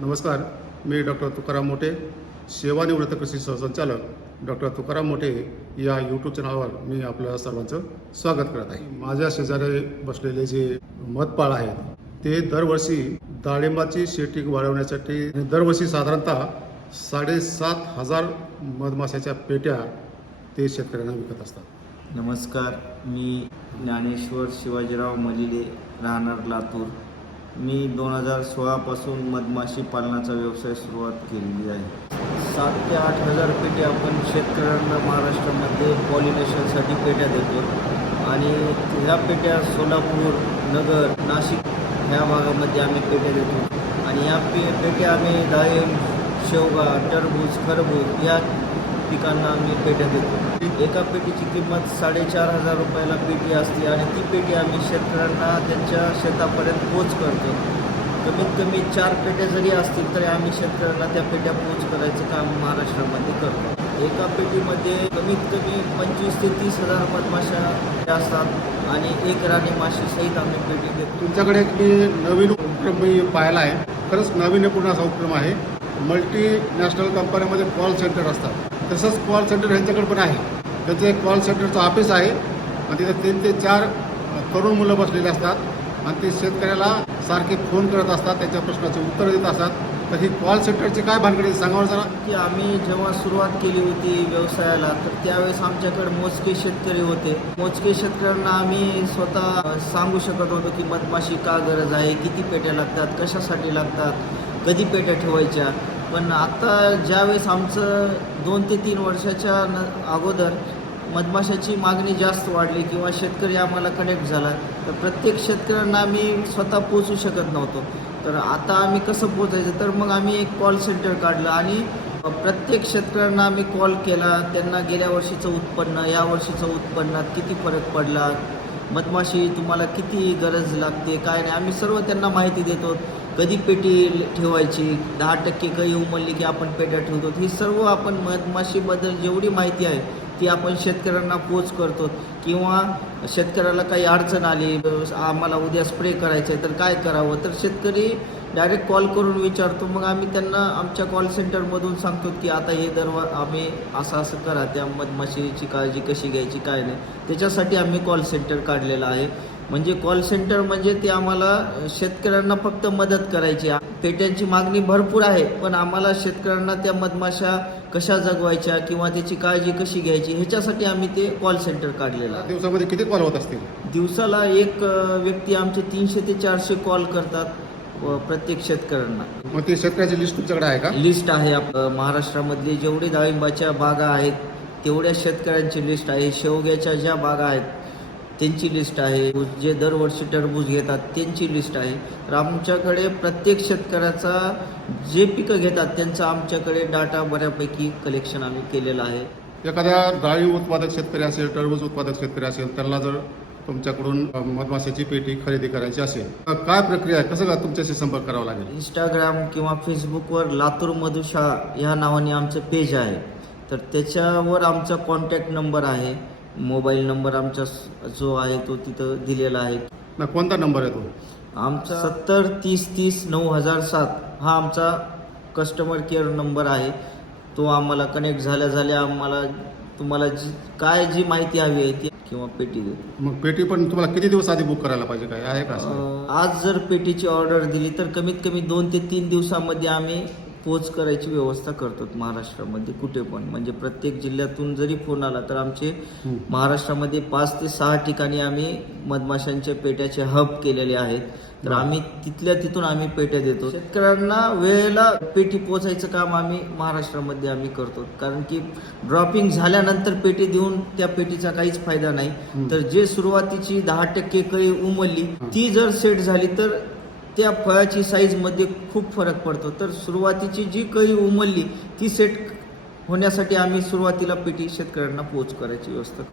नमस्कार, मी डॉक्टर तुकाराम मोठे, सेवानिवृत्त कृषी सहसंचालक डॉक्टर तुकाराम मोठे या यूट्यूब चॅनलवर मी आपल्या सर्वांचं स्वागत करत आहे. माझ्या शेजारी बसलेले जे मधपाळ आहेत ते दरवर्षी डाळिंबाची शेती वाढवण्यासाठी दरवर्षी साधारणतः 7,500 मधमाशाच्या पेट्या ते शेतकऱ्यांना विकत असतात. नमस्कार, मी ज्ञानेश्वर शिवाजीराव मलिले, राहणार लातूर. मी 2016 पासून मधमाशी पालनाचा व्यवसाय सुरुवात केलेली आहे. 7,000 ते 8,000 पेट्या आपण शेतकऱ्यांना महाराष्ट्रामध्ये पॉलिनेशनसाठी पेट्या देतो आणि ह्या पेट्या सोलापूर, नगर, नाशिक ह्या भागामध्ये आम्ही पेट्या देतो आणि या पेट्या आम्ही डाळिंब, शेवगा, टरबूज, खरबूज या पिकांना आम्ही पेट्या देतो. एका पेटीची किंमत 4,500 रुपयाला पेटी असते आणि ती पेटी आम्ही शेतकऱ्यांना त्यांच्या शेतापर्यंत पोच करतो. कमीत कमी 4 पेट्या जरी असतील तरी आम्ही शेतकऱ्यांना त्या पेट्या पोच करायचं काम महाराष्ट्रामध्ये करतो. एका पेटीमध्ये कमीत कमी 25,000 ते 30,000 मधमाशा असतात आणि एक राणी माशी सहित आम्ही पेटी देतो. तुमच्याकडे एक मी नवीन उपक्रम मी पाहिला आहे. खरंच नाविन्यपूर्ण असा उपक्रम आहे. मल्टीनॅशनल कंपन्यांमध्ये कॉल सेंटर असतात, तसंच कॉल सेंटर ह्यांच्याकडे पण आहे. त्याचं एक कॉल सेंटरचं ऑफिस आहे आणि तिथे 3 ते 4 तरुण मुलं बसलेले असतात आणि ते शेतकऱ्याला सारखे फोन करत असतात, त्यांच्या प्रश्नाचे उत्तर देत असतात. तर ही कॉल सेंटरची काय भानगडी सांगावं जरा. की आम्ही जेव्हा सुरुवात केली होती व्यवसायाला तर त्यावेळेस आमच्याकडे मोजके शेतकरी होते. मोजके शेतकऱ्यांना आम्ही स्वतः सांगू शकत होतो की मधमाशी का गरज आहे, किती पेट्या लागतात, कशासाठी लागतात, कधी पेट्या ठेवायच्या. पण आता ज्यावेळेस आमचं 2 ते 3 वर्षाच्या अगोदर मधमाशाची मागणी जास्त वाढली किंवा शेतकरी आम्हाला कनेक्ट झाला तर प्रत्येक शेतकऱ्यांना आम्ही स्वतः पोचू शकत नव्हतो. तर आता आम्ही कसं पोचायचं, तर मग आम्ही एक कॉल सेंटर काढलं आणि प्रत्येक शेतकऱ्यांना आम्ही कॉल केला. त्यांना गेल्या वर्षीचं उत्पन्न, या वर्षीचं उत्पन्नात किती फरक पडला, मधमाशी तुम्हाला किती गरज लागते, काय नाही, आम्ही सर्व त्यांना माहिती देतो. कधी पेटी ठेवायची, 10% कळी उमलली की आपण पेट्या ठेवतो. ही सर्व आपण मधमाशीबद्दल जेवढी माहिती आहे ती आपण शेतकऱ्यांना पोच करतो. किंवा शेतकऱ्याला काही अडचण आली, आम्हाला उद्या स्प्रे करायचं आहे तर काय करावं, तर शेतकरी डायरेक्ट कॉल करून विचारतो. मग आम्ही त्यांना आमच्या कॉल सेंटरमधून सांगतो की आता हे आम्ही असं करा, त्या मधमाशीची काळजी कशी घ्यायची काय नाही, त्याच्यासाठी आम्ही कॉल सेंटर काढलेलं आहे. म्हणजे कॉल सेंटर म्हणजे ते आम्हाला शेतकऱ्यांना फक्त मदत करायची. पेट्यांची मागणी भरपूर आहे पण आम्हाला शेतकऱ्यांना त्या मधमाशा कशा जगवायच्या किंवा त्याची काळजी कशी घ्यायची ह्याच्यासाठी आम्ही ते कॉल सेंटर काढलेलं आहे. दिवसामध्ये किती कॉल होत असतील? दिवसाला एक व्यक्ती आमचे 300 ते 400 कॉल करतात प्रत्येक शेतकऱ्यांना. मग ती शेतकऱ्याची लिस्ट तुमच्याकडे आहे का? लिस्ट आहे. महाराष्ट्रामधले जेवढे डाळिंबाच्या बागा आहेत तेवढ्या शेतकऱ्यांची लिस्ट आहे. शेवग्याच्या ज्या बागा आहेत त्यांची लिस्ट आहे. जे दरवर्षी टरबूज घेतात त्यांची लिस्ट आहे. तर आमच्याकडे प्रत्येक शेतकऱ्याचा जे पिकं घेतात त्यांचा आमच्याकडे डाटा बऱ्यापैकी कलेक्शन आम्ही केलेलं आहे. एखाद्या डाळिंब उत्पादक शेतकरी असेल, टरबूज उत्पादक शेतकरी असेल, त्यांना जर तुमच्याकडून मधमाशाची पेटी खरेदी करायची असेल तर काय प्रक्रिया आहे, कसं तुमच्याशी संपर्क करावा लागेल? इंस्टाग्राम किंवा फेसबुकवर लातूर मधुशाळा ह्या नावाने आमचं पेज आहे. तर त्याच्यावर आमचा कॉन्टॅक्ट नंबर आहे, मोबाईल नंबर आमचा जो आहे तो तिथं दिलेला आहे. कोणता नंबर आहे तो? आमचा 70 30 30 9007 हा आमचा कस्टमर केअर नंबर आहे. तो आम्हाला कनेक्ट झाल्या आम्हाला तुम्हाला जी माहिती हवी आहे ती किंवा पेटी देतो. मग पेटी पण तुम्हाला किती दिवस आधी बुक करायला पाहिजे, काय आहे का? आज जर पेटीची ऑर्डर दिली तर कमीत कमी 2 ते 3 दिवसामध्ये आम्ही पोच करायची व्यवस्था करतो महाराष्ट्रामध्ये कुठे पण. म्हणजे प्रत्येक जिल्ह्यातून जरी फोन आला तर आमचे महाराष्ट्रामध्ये 5 ते 6 ठिकाणी आम्ही मधमाशांच्या पेट्याचे हब केलेले आहेत. तर आम्ही तिथून आम्ही पेट्या देतो. शेतकऱ्यांना वेळेला पेटी पोचायचं काम आम्ही महाराष्ट्रामध्ये आम्ही करतो. कारण की ड्रॉपिंग झाल्यानंतर पेटी देऊन त्या पेटीचा काहीच फायदा नाही. तर जे सुरुवातीची 10% कळी उमलली ती जर सेट झाली तर त्या फळाची साईजमध्ये खूप फरक पडतो. तर सुरुवातीची जी कळी उमलली ती सेट होण्यासाठी आम्ही सुरुवातीला पेटी शेतकऱ्यांना पोच करायची व्यवस्था